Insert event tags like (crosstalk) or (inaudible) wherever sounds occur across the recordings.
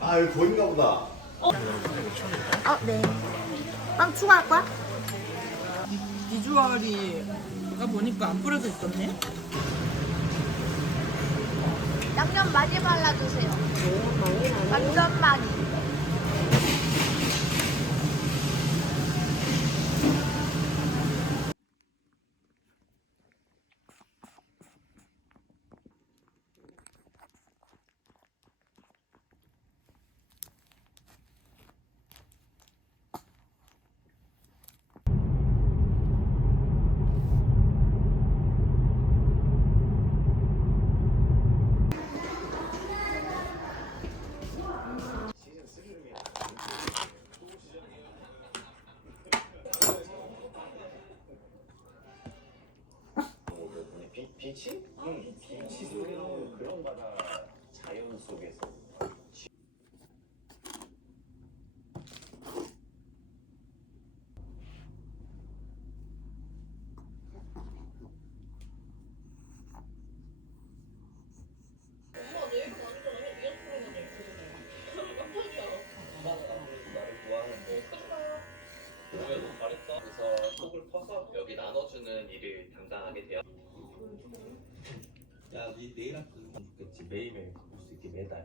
아 여기 보인가 보다. 아, 네. 빵 추가할 거야? 비주얼이가 보니까 안 뿌려져 있었네. 양념 많이 발라주세요. 완전 많이. 비, 빛이? 응. 빛이 속에서 그런 바다 자연 속에서. 나를 좋아하는데 오해도 잘했어. 그래서 속을 퍼서 여기 나눠주는 일을 담당하게 되어. 야, 네 내일 학교 좋겠지. 매일매일 볼 수 있게 매달.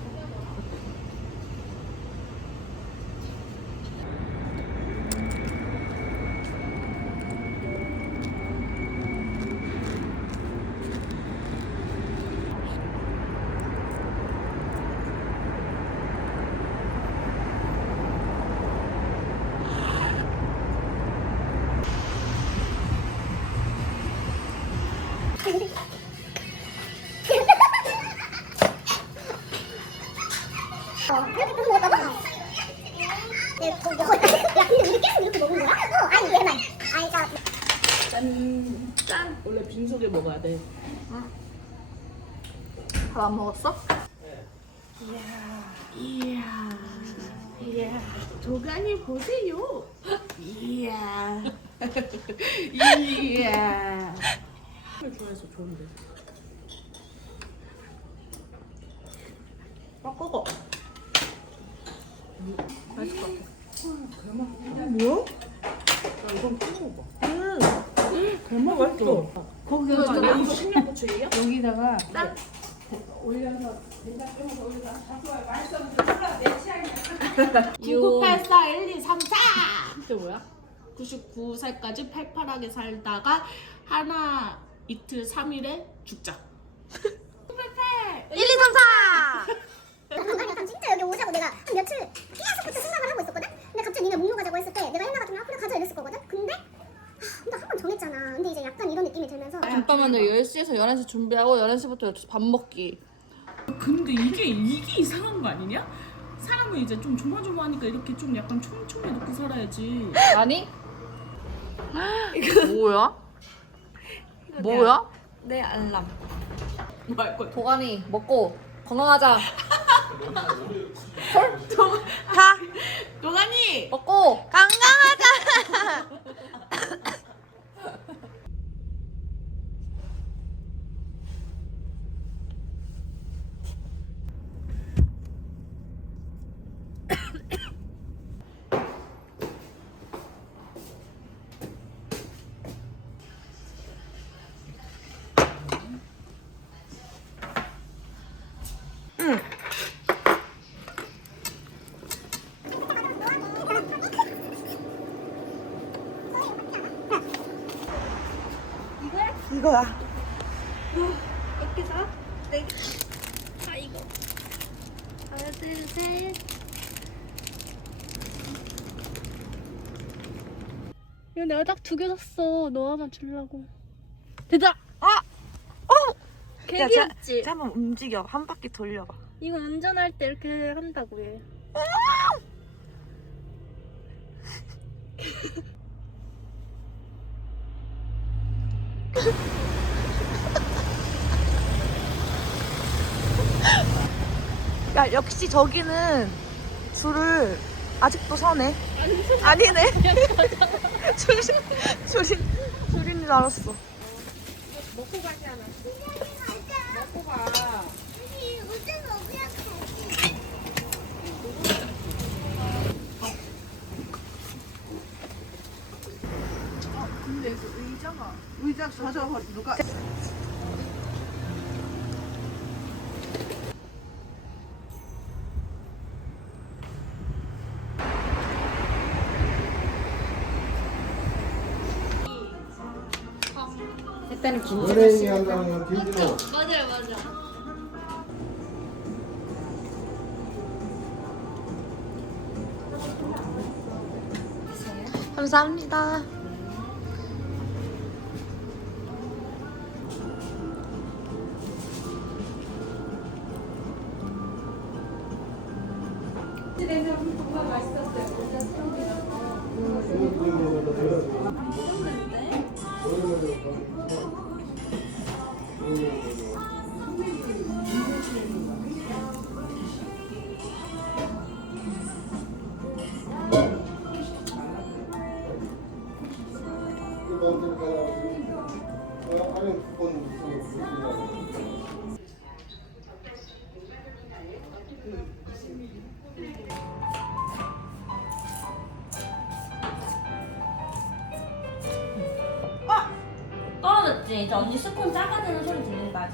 자, 짠. 짠. 원래 빈속에 먹어야 돼. 밥 안 먹었어? 이야. 이야. 도가니 보세요. 이야. 이야. 좋아해서 좋은데. 바꾸고. 맛있을 것 같아. 뭐야? 야, 이건 또 먹어봐. 음. 대박 맛있어. 거기가 이거 청양고추예요? 여기다가 짠. 올려서 된장병에서 올려서 잡숴야 맛있으면 몰라 내 취향이야. 9984 1234 그때 뭐야? 99살까지 팔팔하게 살다가 하나 이틀 3일에 죽자 1, 2, 3, 4! 아니, 약간 진짜 여기 오자고 내가 한 며칠 계속부터 생각을 하고 있었거든? 근데 갑자기 니네 목록 가자고 했을 때 내가 옛날 같으면 아, 그래 가자 이랬을 거거든? 근데 아, 근데 한 번 정했잖아. 근데 이제 약간 이런 느낌이 들면서 잠깐만요. 10시에서 11시 준비하고 11시부터 12시 밥 먹기. 근데 이게 이게 이상한 거 아니냐? 사람은 이제 좀 조마조마하니까 이렇게 좀 약간 촘촘히 놓고 살아야지 아니? (laughs) 뭐야? 뭐야? 내 알람. 뭐할 거야? 도가니 먹고 건강하자. (laughs) 가 노가니! 먹고 건강하자. (laughs) 거야. 네. 이거 내가 딱 두 개 샀어 너 하나 주려고. 됐다. 아! 어! 개귀엽지? 자, 한번 움직여. 한 바퀴 돌려봐. 이거 운전할 때 이렇게 한다고 얘. (laughs) 야 역시 저기는 술을 아직도 사네. 아니네. 줄인 줄인 줄인 줄 알았어. 먹고 가잖아. 먹고 가. 근데 그 의자가 의자 사서 누가 한다는 김진호 맞아요, 맞아. 감사합니다. 떨어졌 이제 언니 스푼 작아지는 소리 들린다.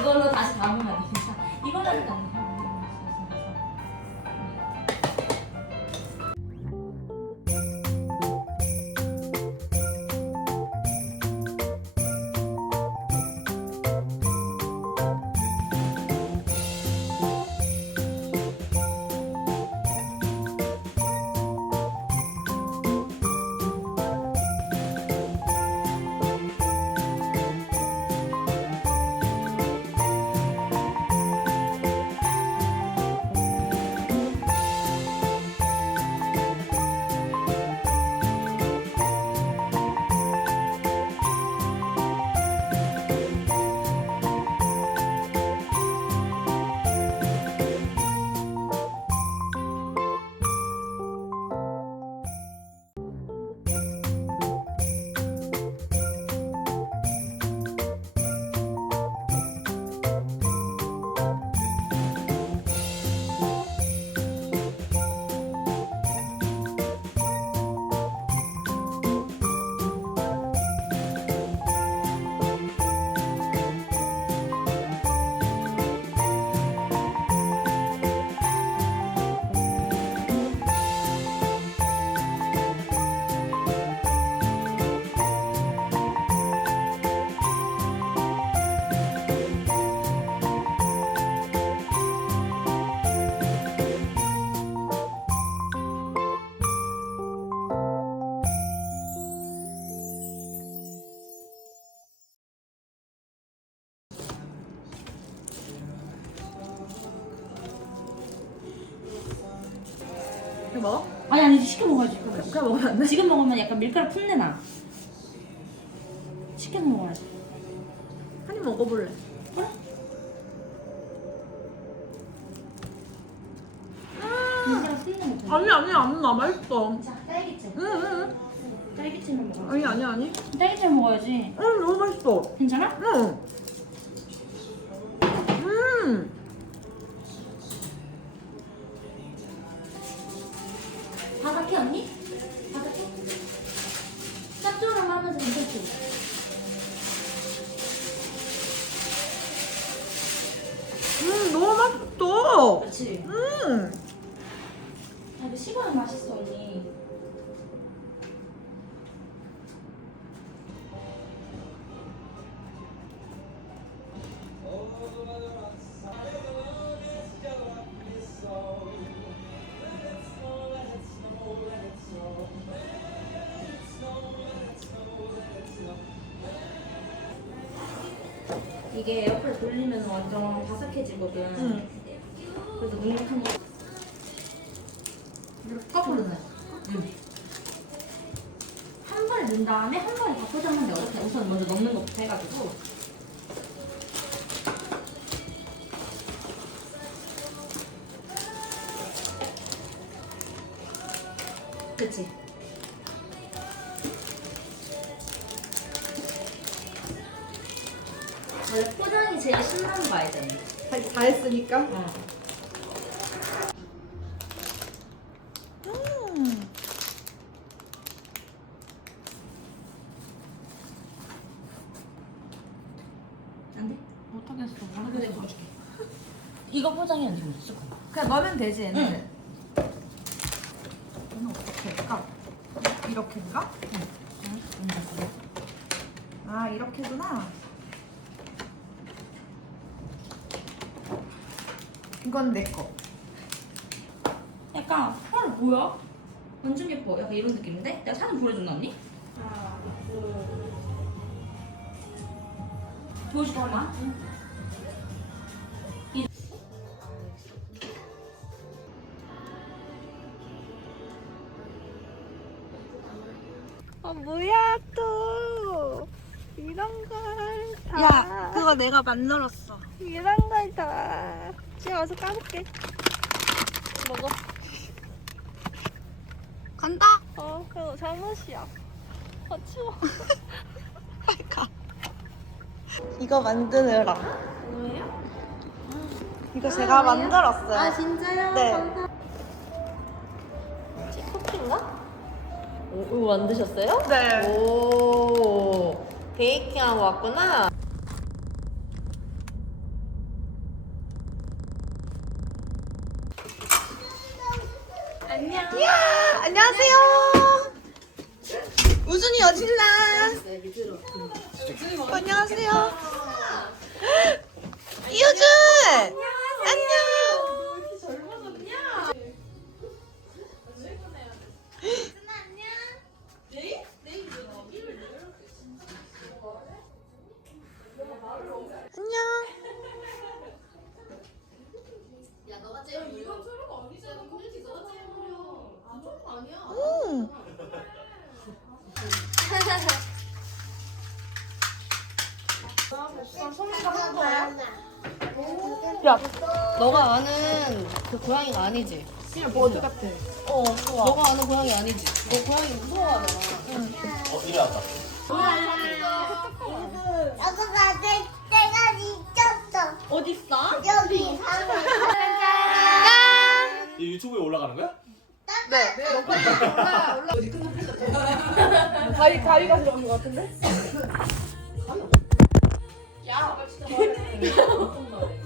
이걸로 다시 담으면 되겠다. 이걸로 해도 된 먹어? 아니 아니 시켜 먹어야지. 그냥 먹으면 안 돼? 지금 먹으면 약간 밀가루 풋내 나. 시켜서 먹어야지. 한 입 먹어볼래. 밀가루 풋내 먹어. 아니 아니 안 나. 맛있어. 자, 딸기찜. 응응. 딸기찜을 먹어. 아니 아니 아니. 딸기찜 먹어야지. 응 너무 맛있어. 괜찮아? 응. 바삭해 언니? 바삭해? 짭조름 하면서 괜찮지? 음 너무 맛있어. 그렇지. 이게 에어프라이어 돌리면 완전 바삭해지거든. 응. 그래서 눅눅한 거. 이렇게 넣어요. 응. 한 번에 넣은 다음에 한 번에 다 포장하는데 어렵게 우선 먼저 넣는 것부터 해가지고. 신나는 거 알잖아. 다, 다 했으니까. 어. 안 돼? 못하겠어. 그래, 넣어줄게. 이거 포장이 안 되면 없을 거야. 그냥 넣으면 되지, 얘는. 응. 이거는 어떻게 할까? 이렇게인가? 아, 이렇게구나. 이건 내 거. 약간 헐 뭐야? 완전 예뻐. 약간 이런 느낌인데? 내가 사진 보여줬나 언니? 보여줄까 엄마? 아 뭐야 또 이런 걸 다. 야, 그거 내가 만들었어. 이런 걸 다. 지금 와서 까볼게. 먹어. 간다. 어, 그거 잠옷이야. 아 추워. 이거 만드느라. 뭐예요? 이거 제가 만들었어요. 아 진짜요? 네. 커피인가? 오, 이거 만드셨어요? 네. 오, 베이킹하고 왔구나. 이야, 안녕하세요. 우준이 어질라. 안녕하세요. 이우준. 고양이가 아니지? 그냥 버드 같아. 어, 좋아. 너가 아는 고양이 아니지? 너 고양이 무서워하잖아. 어 이리 왔다 아빠가 내, 내가 잊었어. 어딨어? 여기 방에. 이 유튜브에 올라가는 거야? 가위, 가위가 들어간 것 같은데? (laughs)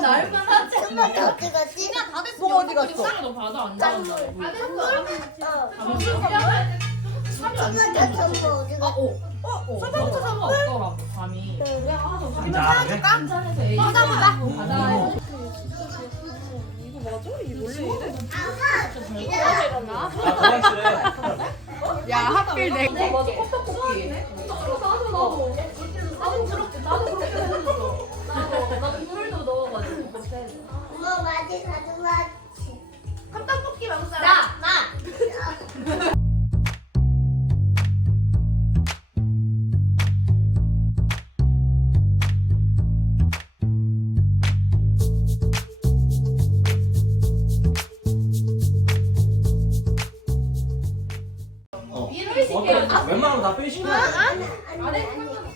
날만 하지. 갔지? 다 됐어. 뭐가 어디 갔어? 너 받아, 안 받아. 어. 잠이 정말 더 전부 어디 갔어? 설탕부터 상관없더라고, 잠이. 잘하네 괜찮아서 에이. 받아, 받아. 받아. 이거 맞아? 이게 원래 이래? 아 그냥 싫어 야, 하필 내. 어, 맞아. 컵떡볶이. 나도, 나도, 나도. 나도 그렇게, 나도 그렇게 했었어. 나도, 나도 물도 넣어가지고 그렇게 해서. 엄마 가져와. 컵떡볶이 먹을 사람. 나, 나. 어 웬만하면 다 빼시면 계산은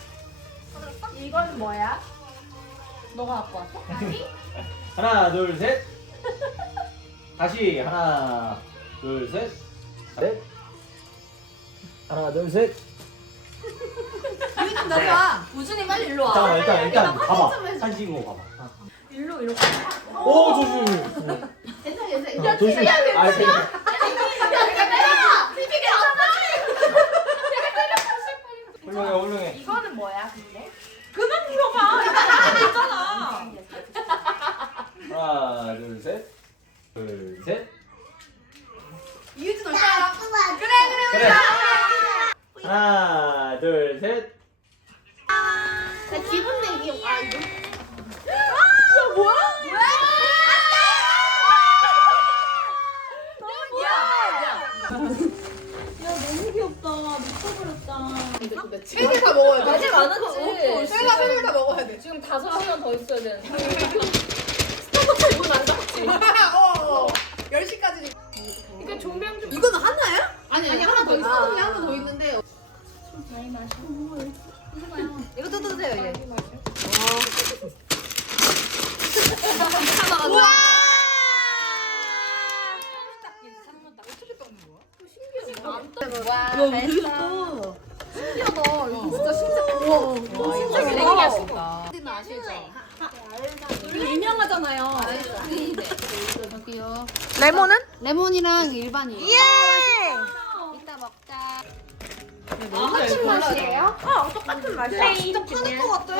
이건 뭐야? 너가 갖고 왔어? 아니? (laughs) 하나 둘 셋. 다시 하나 둘셋. 셋 하나 둘셋. 우준이 빨리 일로 와. 잠깐만 일단 일단 봐봐. 사진 찍고 봐봐. 일로 이렇게. 오 조심. 괜찮아 괜찮아. 어, 조심. 아 괜찮아. 훌륭해 훌륭해. 이거는 뭐야 근데? 그만 물어봐. 이거 있잖아. 하나 둘 셋 둘 셋 이유진 야, 오빠. 아프다. 그래 하나 둘 셋 나 기분 내기. 아, 이거. 세개 다 먹어야 돼. 되게 많았지. 세개 다 먹어야 돼. 지금 다섯 시간 더 있어야 되는데. 이건 안 잡지. 어. 10시까지. 이게 조명 좀. 이거는 하나야? 아니, 아니, 하나 더 있어. 그냥 하나 더 있는데. 이거 뜯드세요 얘. 우와! 와, 됐어. 신기하다. 이거 진짜 신기하다. 우와, 진짜 기대기하시다. 유명하잖아요. 레몬은? 레몬이랑 일반이. 예. 이따 먹자. 똑같은 맛이에요? 어 똑같은 맛이야. 진짜 파는 것 같아.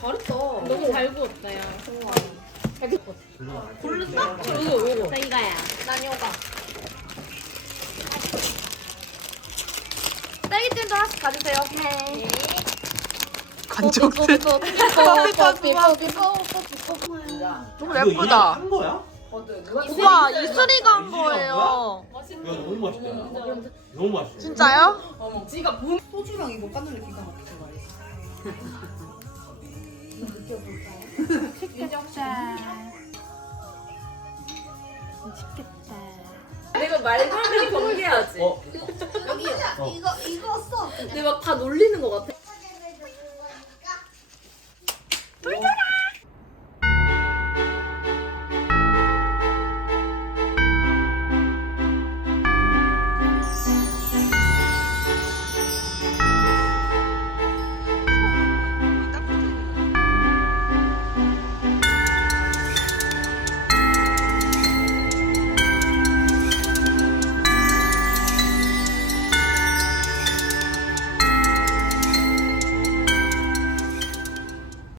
잘했어. 너무 잘 구웠어요. 골랐어? 이거 이거. 나 이거야. 난 이거. 딸기찜도 하나씩 가주세요. 네. 간적들. 너무 예쁘다 한 거야? 우와 이슬이가 한 거예요. 이거 너무 맛있다 너무 맛있어 진짜요? 소주랑 이거 까늘레 기가 막히게 맛있어. 내가 말걸음이 경계해야지. 어? 여기 어. 이거 이거 써. 근데 막다 놀리는 것 같아.